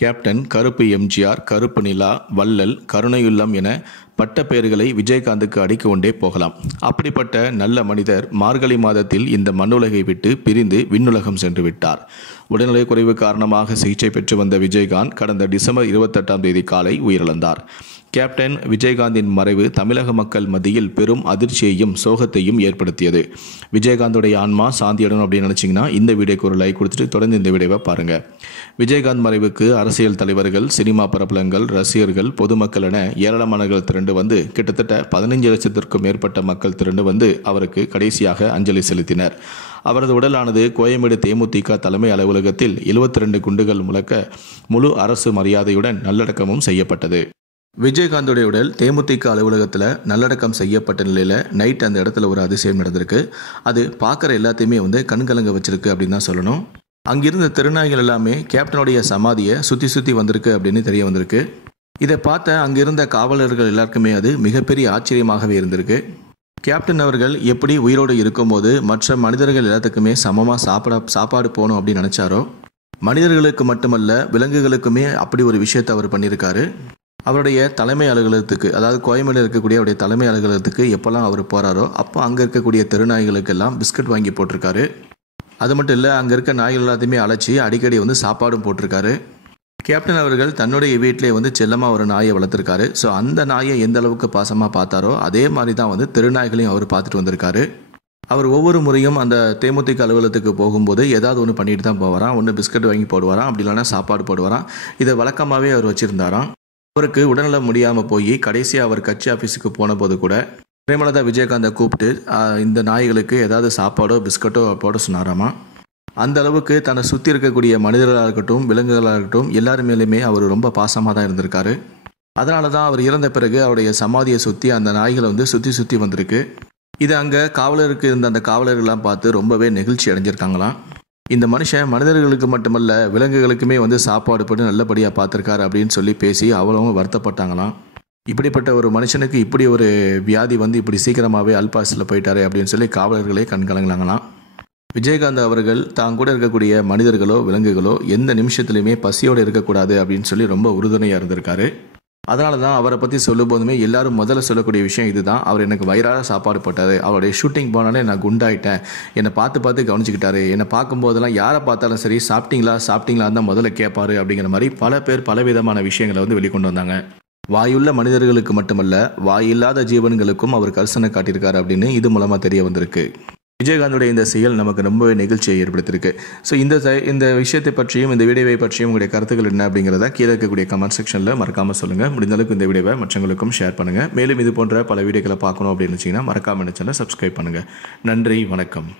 Captain, கருப்பு எம்ஜிஆர், கருப்பு நிலா, வள்ளல், கருணையுள்ளம் என பட்டப்பெயர்களை விஜயகாந்துக்கு அடித்துக் கொண்டே போகலாம். அப்படிப்பட்ட நல்ல மனிதர் மார்கழி மாதத்தில் இந்த மண்ணுலகை விட்டு பிரிந்து விண்ணுலகம் சென்று விட்டார். உடல்நலக் குறைவு காரணமாக சிகிச்சை பெற்று வந்த விஜயகாந்த் கடந்த டிசம்பர் 28ஆம் தேதி காலை உயிரிழந்தார். கேப்டன் விஜயகாந்தின் மறைவு தமிழக மக்கள் மத்தியில் பெரும் அதிர்ச்சியையும் சோகத்தையும் ஏற்படுத்தியது. விஜயகாந்துடைய ஆன்மா சாந்தியடணும் அப்படின்னு நினச்சிங்கன்னா இந்த வீடியோக்கு ஒரு லைக் கொடுத்துட்டு தொடர்ந்து இந்த வீடியோவை பாருங்கள். விஜயகாந்த் மறைவுக்கு அரசியல் தலைவர்கள், சினிமா பிரபலங்கள், ரசிகர்கள், பொதுமக்கள் என ஏராளமானவர்கள் திரண்டு வந்து கிட்டத்தட்ட 15 லட்சத்திற்கும் மேற்பட்ட மக்கள் திரண்டு வந்து அவருக்கு கடைசியாக அஞ்சலி செலுத்தினர். அவரது உடலானது கோயம்பேடு தேமுதிக தலைமை அலுவலகத்தில் 72 குண்டுகள் முழக்க முழு அரசு மரியாதையுடன் நல்லடக்கமும் செய்யப்பட்டது. விஜயகாந்தோடைய உடல் தேமுதிக அலுவலகத்தில் நல்லடக்கம் செய்யப்பட்ட நிலையில் நைட் அந்த இடத்துல ஒரு அதிசயம் நடந்திருக்கு. அது பார்க்குற எல்லாத்தையுமே வந்து கண்கலங்க வச்சிருக்கு அப்படின்னு தான் சொல்லணும். அங்கிருந்த திருநாய்கள் எல்லாமே கேப்டனுடைய சமாதியை சுற்றி வந்திருக்கு அப்படின்னு தெரிய வந்திருக்கு. இதை பார்த்த அங்கிருந்த காவலர்கள் எல்லாருக்குமே அது மிகப்பெரிய ஆச்சரியமாகவே இருந்திருக்கு. கேப்டன் அவர்கள் எப்படி உயிரோடு இருக்கும்போது மற்ற மனிதர்கள் எல்லாத்துக்குமே சமமாக சாப்பாடு போகணும் அப்படின்னு நினச்சாரோ, மனிதர்களுக்கு மட்டுமல்ல விலங்குகளுக்குமே அப்படி ஒரு விஷயத்தை அவர் பண்ணியிருக்காரு. அவருடைய தலைமை அலுவலகத்துக்கு, அதாவது கோயம்பேடு இருக்கக்கூடிய அவருடைய தலைமை அலுவலகத்துக்கு எப்போல்லாம் அவர் போகிறாரோ அப்போ அங்கே இருக்கக்கூடிய தெருநாய்களுக்கெல்லாம் பிஸ்கட் வாங்கி போட்டிருக்காரு. அது மட்டும் இல்லை, அங்கே இருக்க நாய்கள் எல்லாத்தையுமே அழைச்சி அடிக்கடி வந்து சாப்பாடும் போட்டிருக்காரு. கேப்டன் அவர்கள் தன்னுடைய வீட்டிலே வந்து செல்லமாக ஒரு நாயை வளர்த்துருக்காரு. ஸோ அந்த நாயை எந்த அளவுக்கு பாசமாக பார்த்தாரோ அதே மாதிரி தான் வந்து தெருநாய்களையும் அவர் பார்த்துட்டு வந்திருக்காரு. அவர் ஒவ்வொரு முறையும் அந்த தேமுதிக அலுவலகத்துக்கு போகும்போது ஏதாவது ஒன்று பண்ணிட்டு தான் போவாராம். ஒன்று பிஸ்கட் வாங்கி போடுவாராம், அப்படி இல்லைன்னா சாப்பாடு போடுவாராம். இதை வழக்கமாகவே அவர் வச்சுருந்தாராம். அவருக்கு உடல்நலம் முடியாமல் போய் கடைசியாக அவர் கட்சி ஆஃபீஸுக்கு போன போது கூட பிரேமலதா விஜயகாந்தை கூப்பிட்டு இந்த நாய்களுக்கு ஏதாவது சாப்பாடோ பிஸ்கட்டோ போட சொன்னாராமா. அந்த அளவுக்கு தன்னை சுற்றி இருக்கக்கூடிய மனிதர்களாக இருக்கட்டும், விலங்குகளாக இருக்கட்டும், எல்லாரு மேலேயுமே அவர் ரொம்ப பாசமாக தான் இருந்திருக்காரு. அதனால தான் அவர் இறந்த பிறகு அவருடைய சமாதியை சுற்றி அந்த நாய்களை வந்து சுற்றி வந்திருக்கு. இது அங்கே காவலருக்கு இருந்த அந்த காவலர்கள்லாம் பார்த்து ரொம்பவே நெகிழ்ச்சி அடைஞ்சிருக்காங்களாம். இந்த மனுஷன் மனிதர்களுக்கு மட்டுமல்ல விலங்குகளுக்குமே வந்து சாப்பாடு போட்டு நல்லபடியாக பார்த்துருக்காரு அப்படின்னு சொல்லி பேசி அவ்வளவும் வருத்தப்பட்டாங்களாம். இப்படிப்பட்ட ஒரு மனுஷனுக்கு இப்படி ஒரு வியாதி வந்து இப்படி சீக்கிரமாகவே அல்பாசில் போயிட்டாரு அப்படின்னு சொல்லி காவலர்களே கண்கலங்கலாங்களாம். விஜயகாந்த் அவர்கள் தான் கூட இருக்கக்கூடிய மனிதர்களோ விலங்குகளோ எந்த நிமிஷத்துலையுமே பசியோடு இருக்கக்கூடாது அப்படின்னு சொல்லி ரொம்ப உறுதுணையாக இருந்திருக்காரு. அதனால தான் அவரை பற்றி சொல்லும் போதுமே எல்லாரும் முதல்ல சொல்லக்கூடிய விஷயம் இதுதான். அவர் எனக்கு வயிறார சாப்பாடு போட்டார், அவருடைய ஷூட்டிங் போனாலே நான் குண்டாயிட்டேன், என்னை பார்த்து கவனிச்சிக்கிட்டாரு, என்னை பார்க்கும்போதெல்லாம் யாரை பார்த்தாலும் சரி சாப்பிட்டீங்களா தான் முதல்ல கேட்பாரு அப்படிங்கிற மாதிரி பல பேர் பலவிதமான விஷயங்களை வந்து வெளிக்கொண்டு வந்தாங்க. வாயுள்ள மனிதர்களுக்கு மட்டுமல்ல வாயில்லாத ஜீவன்களுக்கும் அவர் கரிசனை காட்டியிருக்காரு அப்படின்னு இது மூலமாக தெரிய வந்திருக்கு. விஜயகாந்துடைய இந்த செயல் நமக்கு ரொம்பவே நிகழ்ச்சியை ஏற்படுத்தியிருக்கு. ஸோ இந்த விஷயத்தை பற்றியும் இந்த வீடியோவை பற்றியும் உங்களுடைய கருத்துக்கள் என்ன அப்படிங்கிறத கீழே இருக்கக்கூடிய கமெண்ட் செக்ஷனில் மறக்காமல் சொல்லுங்கள். முடிந்தளவுக்கு இந்த வீடியோவை மற்றவங்களுக்கும் ஷேர் பண்ணுங்கள். மேலும் இது போன்ற பல வீடியோக்களை பார்க்கணும் அப்படின்னு வச்சிங்கன்னா மறக்காமல் சேனலை சப்ஸ்கிரைப் பண்ணுங்கள். நன்றி, வணக்கம்.